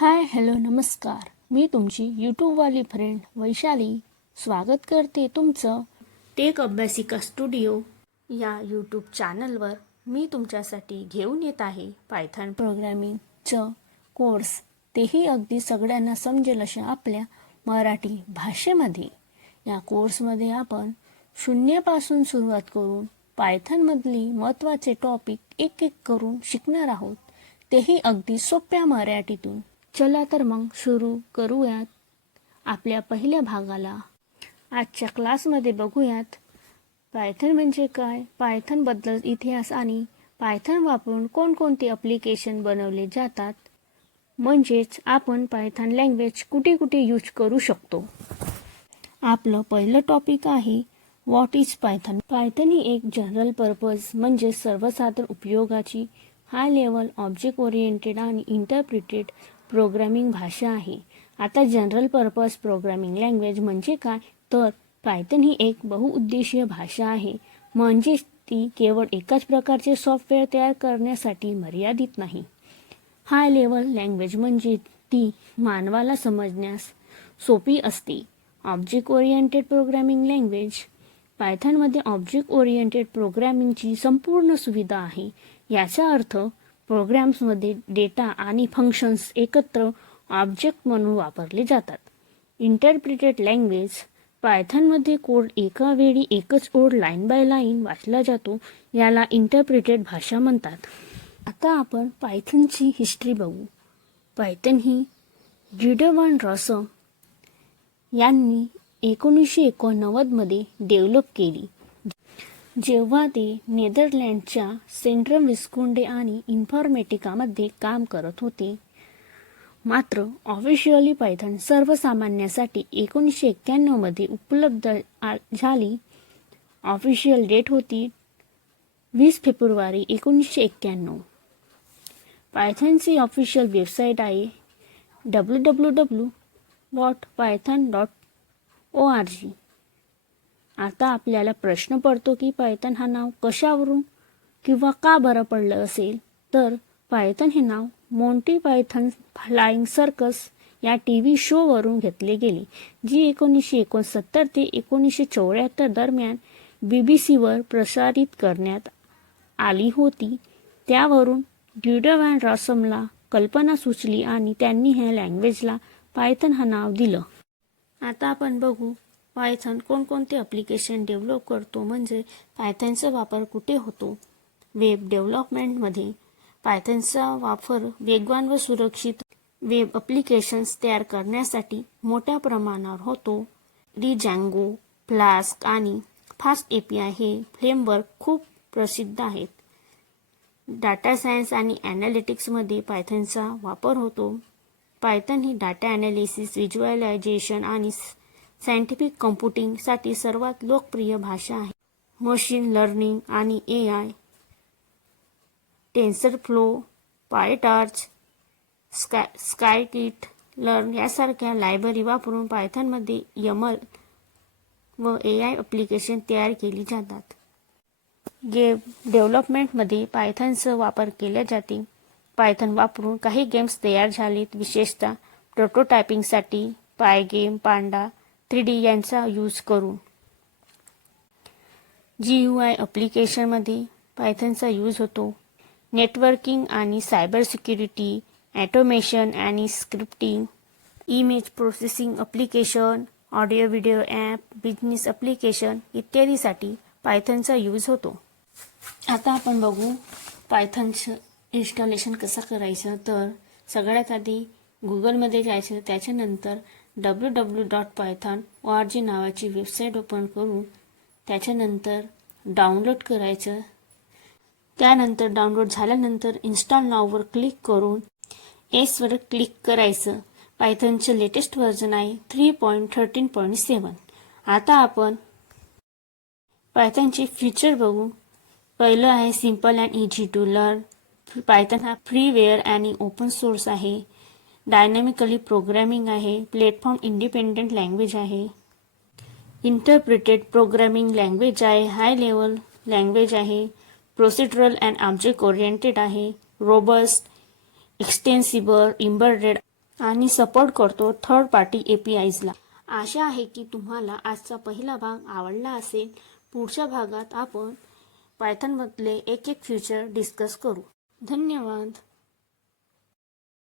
Hi hello नमस्कार. मी तुमची यूट्यूबवाली friend Vaishali स्वागत करते तुमचं टेक अभ्यासिका स्टुडिओ या यूट्यूब चॅनलवर. मी तुमच्यासाठी घेऊन येत आहे पायथन प्रोग्रॅमिंगचं कोर्स, तेही अगदी सगळ्यांना समजेल अशा आपल्या मराठी भाषेमध्ये. या कोर्समध्ये आपण शून्यापासून सुरुवात करून पायथनमधली महत्त्वाचे टॉपिक एक एक करून शिकणार आहोत, तेही अगदी सोप्या मराठीतून. चला तर मग सुरू करूयात आपल्या पहिल्या भागाला. आजच्या क्लासमध्ये बघूयात पायथन म्हणजे काय, पायथनबद्दल इतिहास आणि पायथन वापरून कोणकोणते ॲप्लिकेशन बनवले जातात, म्हणजेच आपण पायथन लँग्वेज कुठे कुठे यूज करू शकतो. आपलं पहिलं टॉपिक आहे व्हॉट इज पायथन. पायथन ही एक जनरल पर्पज म्हणजे सर्वसाधारण उपयोगाची हाय लेवल ऑब्जेक्ट ओरिएंटेड आणि इंटरप्रिटेड प्रोग्रामिंग भाषा आहे. आता जनरल पर्पज प्रोग्रामिंग लँग्वेज म्हणजे काय, तर पायथन ही एक बहुउद्देशीय भाषा आहे. म्हणजेच ती केवळ एकाच प्रकारचे सॉफ्टवेअर तयार करण्यासाठी मर्यादित नाही. हाय लेवल लँग्वेज म्हणजे ती मानवाला समजण्यास सोपी असते. Object oriented programming language. पायथनमध्ये ऑब्जेक्ट ओरिएंटेड प्रोग्रामिंगची संपूर्ण सुविधा आहे. याचा अर्थ प्रोग्राम्समध्ये डेटा आणि फंक्शन्स एकत्र ऑब्जेक्ट म्हणून वापरले जातात. Interpreted language. पायथनमध्ये कोड एका वेळी एकच ओळ लाईन बाय लाईन वाचला जातो, याला इंटरप्रिटेड भाषा म्हणतात. आता आपण पायथनची हिस्ट्री बघू. पायथन ही गिडवान रॉसम यांनी 1989 मध्ये डेव्हलप केली, जेव्हा ते नेदरलँडच्या सेंट्रम विस्कुंडे आणि इन्फॉर्मेटिकामध्ये काम करत होते. मात्र ऑफिशियली पायथन सर्वसामान्यांसाठी 1991 मध्ये उपलब्ध झाली. ऑफिशियल डेट होती 20 फेब्रुवारी 1991. पायथनची ऑफिशियल वेबसाईट आहे www.python.org. आता आपल्याला प्रश्न पडतो की पायथन हा नाव कशावरून किंवा का बरं पडलं असेल, तर पायथन हे नाव मोंटी पायथन फ्लाइंग सर्कस या टीव्ही शोवरून घेतले गेले, जी 1969 ते 1974 दरम्यान बीबीसीवर प्रसारित करण्यात आली होती. त्यावरून गिडवान रॉसमला कल्पना सुचली आणि त्यांनी ह्या लँग्वेजला पायथन हा नाव दिलं. आता आपण बघू पायथन कोणकोणते ॲप्लिकेशन डेव्हलप करतो, म्हणजे पायथनचा वापर कुठे होतो. वेब डेव्हलपमेंटमध्ये पायथनचा वापर वेगवान व सुरक्षित वेब ॲप्लिकेशन्स तयार करण्यासाठी मोठ्या प्रमाणावर होतो. डिजँगो, फ्लास्क आणि फास्ट API हे फ्रेमवर्क खूप प्रसिद्ध आहेत. डाटा सायन्स आणि ॲनालिटिक्समध्ये पायथनचा वापर होतो. पायथन ही डाटा ॲनालिसिस, व्हिज्युअलायझेशन आणि सायंटिफिक कम्प्युटिंगसाठी सर्वात लोकप्रिय भाषा आहे. मशीन लर्निंग आणि AI, टेन्सरफ्लो, पायटॉर्च, स्कायकिट लर्न यासारख्या लायब्ररी वापरून पायथनमध्ये YAML व AI ॲप्लिकेशन तयार केली जातात. गेम डेव्हलपमेंटमध्ये पायथनचा वापर केला जाते. पायथन वापरून काही गेम्स तयार झालेत, विशेषतः प्रोटोटायपिंगसाठी पायगेम, पांडा 3D यांचा यूज करून. GUI ॲप्लिकेशनमध्ये पायथनचा यूज होतो. नेटवर्किंग आणि सायबर सिक्युरिटी, ॲटोमेशन आणि scripting, image processing application, audio video app, business application इत्यादीसाठी पायथनचा यूज होतो. आता आपण बघू पायथनचं इन्स्टॉलेशन कसं करायचं. तर सगळ्यात आधी गुगलमध्ये जायचं, त्याच्यानंतर www.python.org नावाची वेबसाईट ओपन करून त्याच्यानंतर डाउनलोड करायचं. त्यानंतर डाउनलोड झाल्यानंतर इन्स्टॉल नाववर क्लिक करून येसवर क्लिक करायचं. पायथनचं लेटेस्ट व्हर्जन आहे 3.13.7. आता आपण पायथनचे फीचर बघू. पहिलं आहे simple and easy to learn. Python हा फ्रीवेअर आणि ओपन सोर्स आहे. डायनॅमिकली प्रोग्रामिंग आहे. प्लॅटफॉर्म इंडिपेंडेंट लँग्वेज आहे. इंटरप्रिटेड प्रोग्रामिंग लँग्वेज आहे. हाय लेवल लँग्वेज आहे. प्रोसिड्युरल अँड ऑब्जेक्ट ओरिएंटेड आहे. रोबस्ट, एक्सटेन्सिबल, एम्बेडेड आणि सपोर्ट करतो थर्ड पार्टी APIsला. आशा आहे की तुम्हाला आजचा पहिला भाग आवडला असेल. पुढच्या भागात आपण पायथनमधले एक फीचर डिस्कस करू. धन्यवाद.